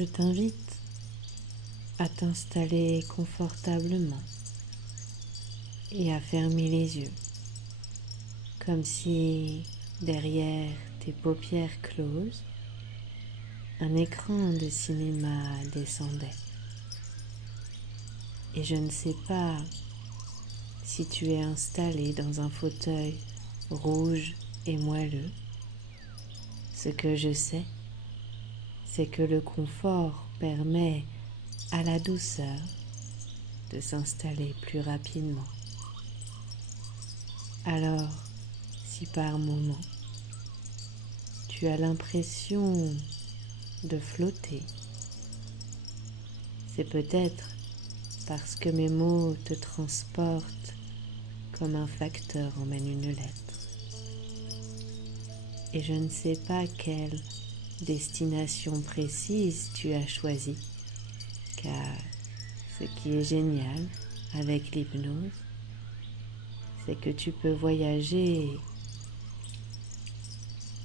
Je t'invite à t'installer confortablement et à fermer les yeux, comme si derrière tes paupières closes, un écran de cinéma descendait. Et je ne sais pas si tu es installé dans un fauteuil rouge et moelleux. Ce que je sais, c'est que le confort permet à la douceur de s'installer plus rapidement. Alors, si par moment tu as l'impression de flotter, c'est peut-être parce que mes mots te transportent comme un facteur emmène une lettre. Et je ne sais pas quelle destination précise tu as choisie, car ce qui est génial avec l'hypnose, c'est que tu peux voyager,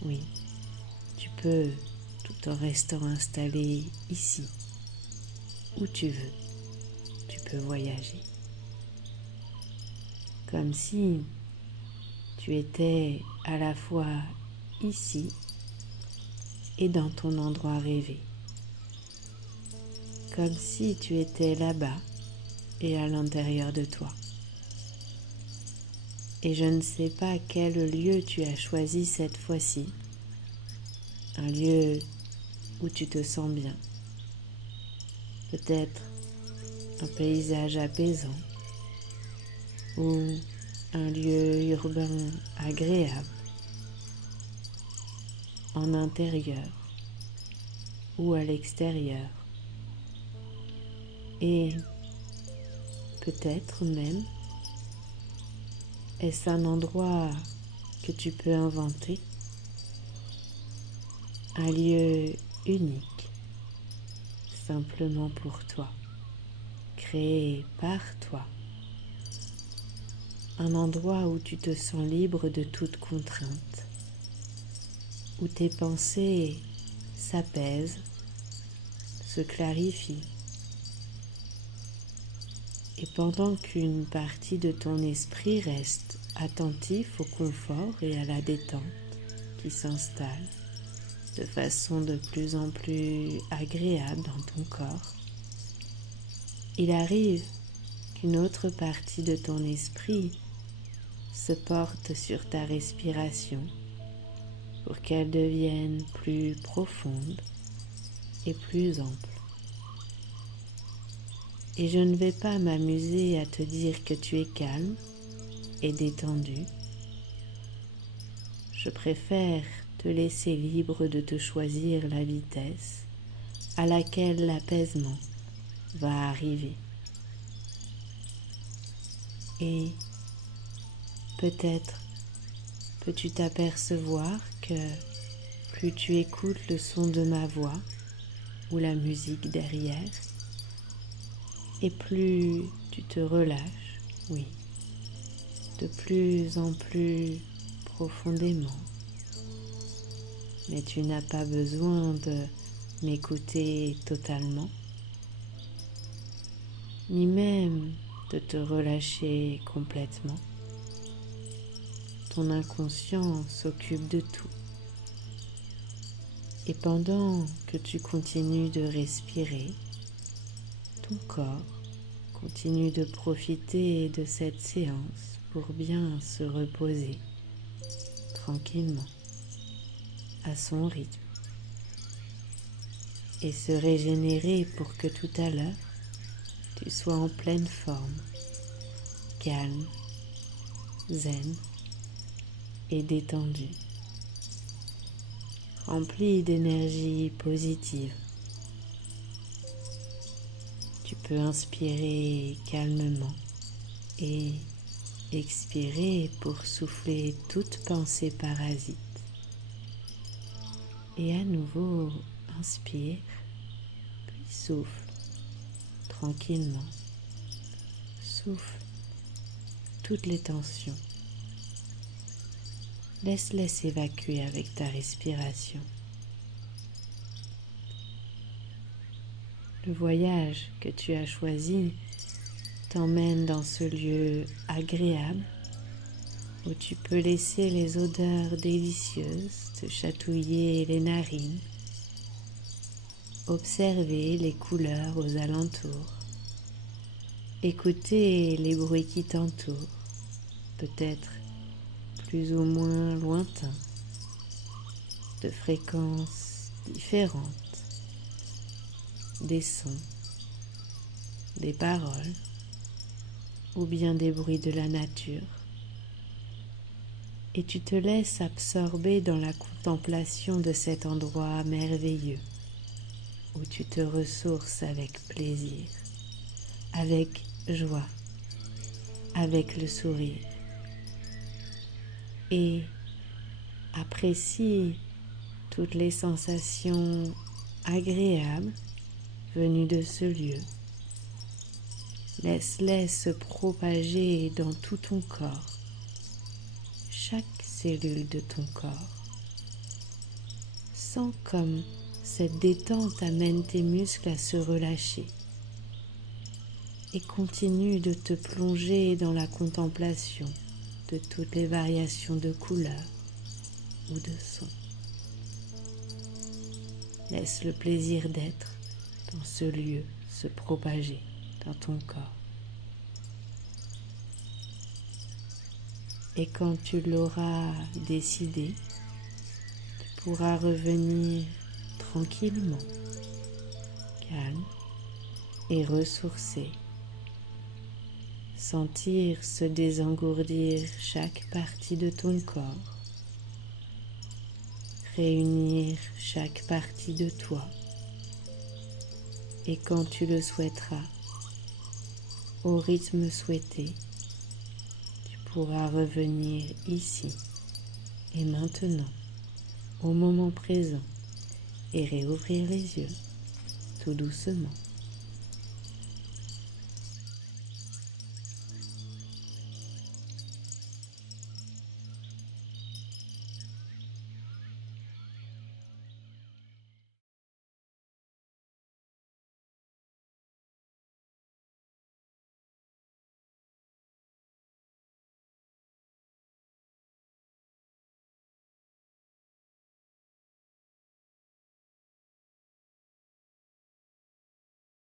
oui, tu peux, tout en restant installé ici, où tu veux, tu peux voyager. Comme si tu étais à la fois ici et dans ton endroit rêvé. Comme si tu étais là-bas et à l'intérieur de toi. Et je ne sais pas quel lieu tu as choisi cette fois-ci. Un lieu où tu te sens bien. Peut-être un paysage apaisant ou un lieu urbain agréable en intérieur ou à l'extérieur. Et peut-être même est-ce un endroit que tu peux inventer, un lieu unique, simplement pour toi, créé par toi, un endroit où tu te sens libre de toute contrainte, où tes pensées s'apaisent, se clarifient, et pendant qu'une partie de ton esprit reste attentif au confort et à la détente qui s'installe de façon de plus en plus agréable dans ton corps, il arrive qu'une autre partie de ton esprit se porte sur ta respiration pour qu'elle devienne plus profonde et plus ample. Et je ne vais pas m'amuser à te dire que tu es calme et détendu. Je préfère te laisser libre de te choisir la vitesse à laquelle l'apaisement va arriver. Et peut-être peux-tu t'apercevoir que plus tu écoutes le son de ma voix ou la musique derrière, et plus tu te relâches, oui, de plus en plus profondément. Mais tu n'as pas besoin de m'écouter totalement, ni même de te relâcher complètement. Ton inconscient s'occupe de tout. Et pendant que tu continues de respirer, ton corps continue de profiter de cette séance pour bien se reposer tranquillement à son rythme et se régénérer pour que tout à l'heure tu sois en pleine forme, calme, zen et détendu, rempli d'énergie positive. Tu peux inspirer calmement et expirer pour souffler toute pensée parasite. Et à nouveau, inspire, puis souffle tranquillement. Souffle toutes les tensions. Laisse-les s'évacuer avec ta respiration. Le voyage que tu as choisi t'emmène dans ce lieu agréable où tu peux laisser les odeurs délicieuses te chatouiller les narines, observer les couleurs aux alentours, écouter les bruits qui t'entourent, peut-être plus ou moins lointains, de fréquences différentes, des sons, des paroles ou bien des bruits de la nature. Et tu te laisses absorber dans la contemplation de cet endroit merveilleux où tu te ressources avec plaisir, avec joie, avec le sourire et apprécie toutes les sensations agréables venues de ce lieu. Laisse-les se propager dans tout ton corps, chaque cellule de ton corps. Sens comme cette détente amène tes muscles à se relâcher et continue de te plonger dans la contemplation de toutes les variations de couleurs ou de sons. Laisse le plaisir d'être dans ce lieu se propager dans ton corps. Et quand tu l'auras décidé, tu pourras revenir tranquillement, calme et ressourcé. Sentir se désengourdir chaque partie de ton corps. Réunir chaque partie de toi. Et quand tu le souhaiteras, au rythme souhaité, tu pourras revenir ici et maintenant, au moment présent, et réouvrir les yeux tout doucement.